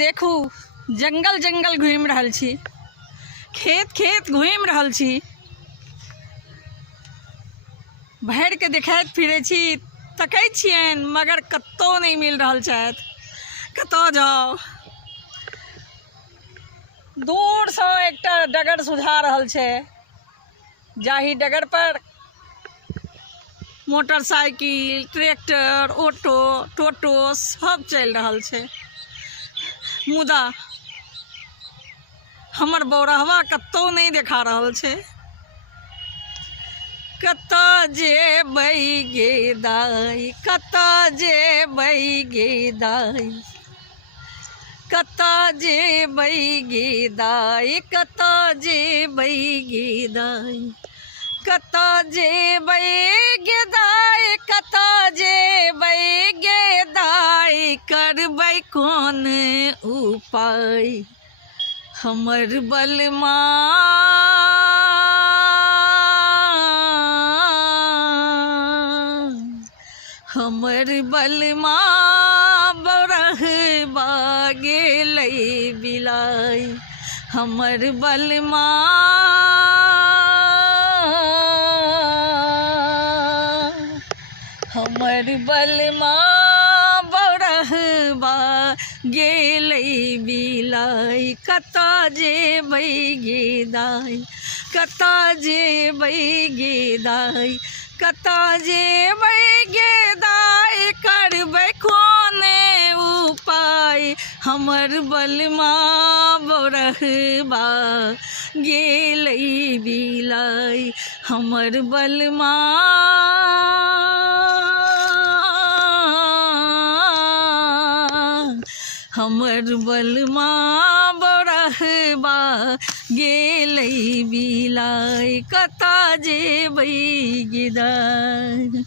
देखू जंगल जंगल घूम रहल छी, खेत खेत घूम रहल छी, भरि के देखैत फिरै छी, तकै छियनि मगर कतौ नहीं मिल रहल छथि। कतौ जाओ दूर से एकटा डगर सुझा रहल छै, जाहि डगर पर मोटरसाइकिल, ट्रैक्टर, ऑटो, टोटो सब चल रहल छै, मुदा हमर बौरहवा कतौ नहीं देखा रहल छै। कतऽ जेबै गे दाई, कतऽ जेबै गे दाई, कतऽ जेबै गे दाई, कतऽ जेबै गे दाई, कतऽ जेबै गे दाई, कतऽ जेबै गे दाई, करबै कोन उपाय हमर बलमा हमर बलमा बौरहबा गेलै बिलाई, हमर बलमा हमर बलमा बौरहबा गेलै बिलाई, कतऽ जेबै गे दाई, कतऽ जेबै गे दाई, कतऽ जेबै गे दाई, करबै कोन उपाय हमर बलमा बौरहबा गेलै बिलाई, हमर बलमा हमर बलमा बौरहबा गेलै बिलाई, कतऽ जेबै गे दाई।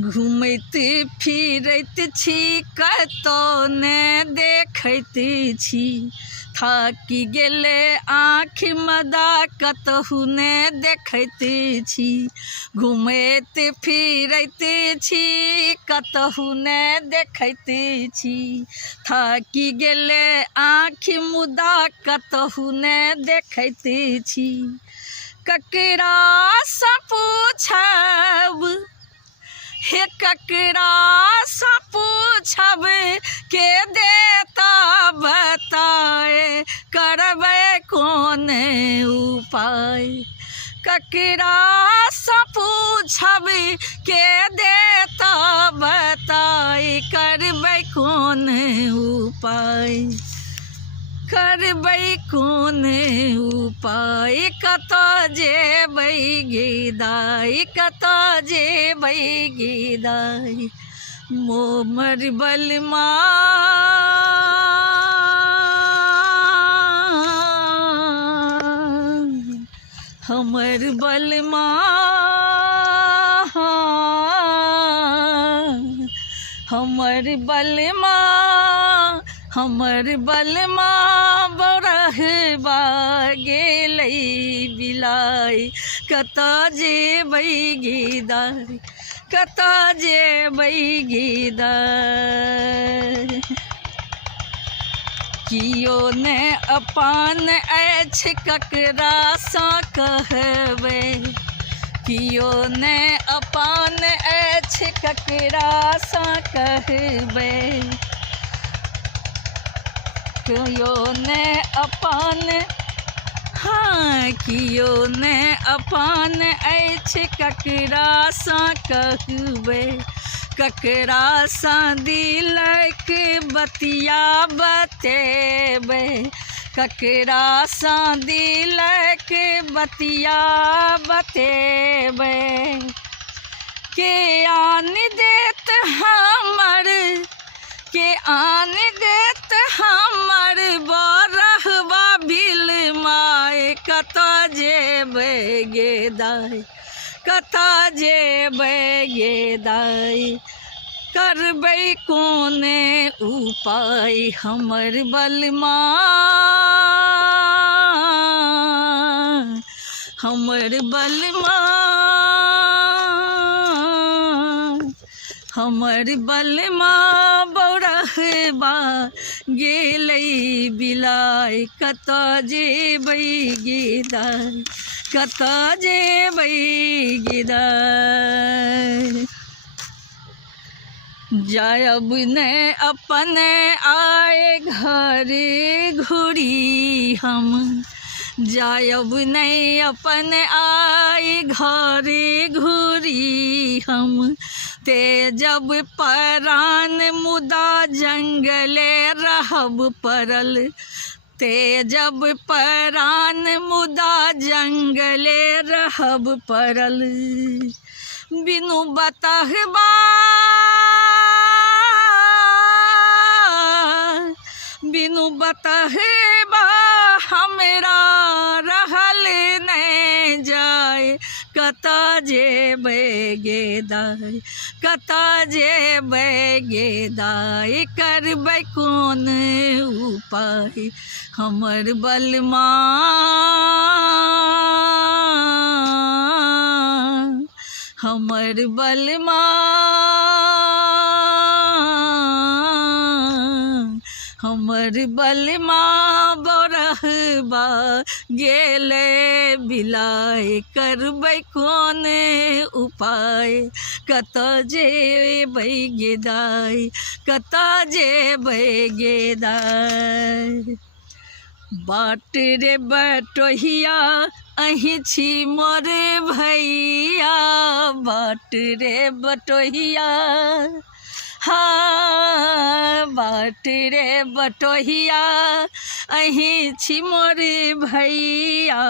घूमैत फिरैत छी कतौ ने देखैत छी, थाकि गेलै आँखि मदा कतहु ने देखैत छी, घूमैत फिरैत छी कतहु ने देखैत छी, थाकि गेलै आँखि मुदा कतहु ने देखैत छी, ककरासँ पूछब हे ककरासँ पूछब के देता बताए, करबै कोन उपाय ककरासँ पूछब के देता बताए, करबै कोन उपाय करबै कोन उपाय, कतऽ जेबै गे दाई, कतऽ जेबै गे दाई, मोमर बलमा हमर बलमा हमर बलमा हमर बलमा बौरहबा गेलै बिलाई, कतऽ जेबै गे दाई, कतऽ जेबै गे दाई, कियो ने अपन अछि ककरासँ कहबै, कियो ने अपन अछि ककरासँ कहबै, कियो ने अपन कियो ने अपन अछि ककरासँ कहबै, ककरासँ दिलक बतिया बतेबै, ककरासँ दिलक बतिया बतेबै, के आन देत हमर के आन देत हमर बौरहबा बिलमाए, कतऽ जेबै गे दाई, कतऽ जेबै गे दाई, करबै कोन उपाय हमर बलमा हमर बलमा हमर बलमा बौरहबा गेलै बिलाइ कतऽ जेबै गे दाइ कतऽ जेबै गे दाइ जायब ने अपन आए घरे घुरी हम जायब नहीं अपन आए घरे घुरी हम ते जब परान मुदा जंगले रहब पड़ल ते जब परान मुदा जंगले रहब पड़ल बिनु बतहबा बिनु बतहबा हमरा रहल नहीं जाय कतऽ जेबै गे दाइ कतऽ जेबै गे दाइ करबै कोन उपाय हमर बलमा हमर बलमा हमर बलमा बौरहबा गेलै बिलाइ करबै कोन उपाय कतऽ जेबै गे दाइ कतऽ जेबै गे दाइ बाट रे बटोहिया अहीं छी मोर भैया बाट रे बटोहिया हाँ बाट रे बटोहिया अहीं छी मोर भैया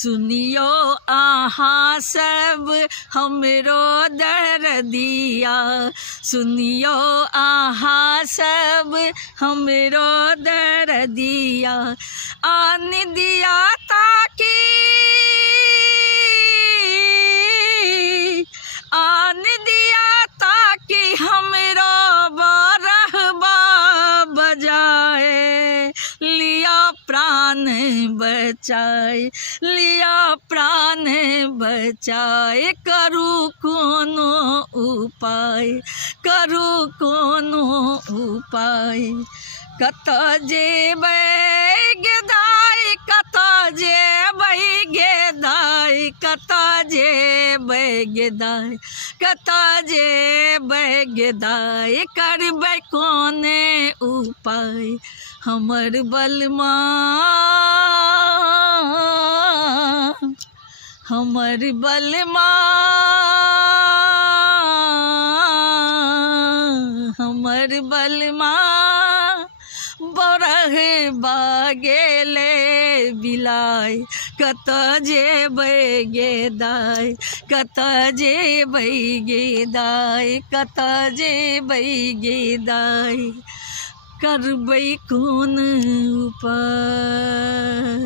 सुनियो अहाँ सब हमरो दर्दिया सुनियो अहाँ सब हमरो दर्दिया आन दिया ताकि आन दिया ताकि हमरो बरहबा बजाए लिया प्राण बचाए लिया प्राण बचाए करू कोनो उपाय करू कोनो उपाय कतऽ जेबै गे दाइ कतऽ जेबै गे दाइ कतऽ जेबै गे दाइ कतऽ जेबै गे दाइ करबै कोन उपाय हमर बलमा हमर बलमा हमर बलमा बौरहबा गेलै बिलाइ कतऽ जेबै गे दाइ कतऽ जेबै गे दाइ कतऽ जेबै गे दाइ करबै कोन उपाय।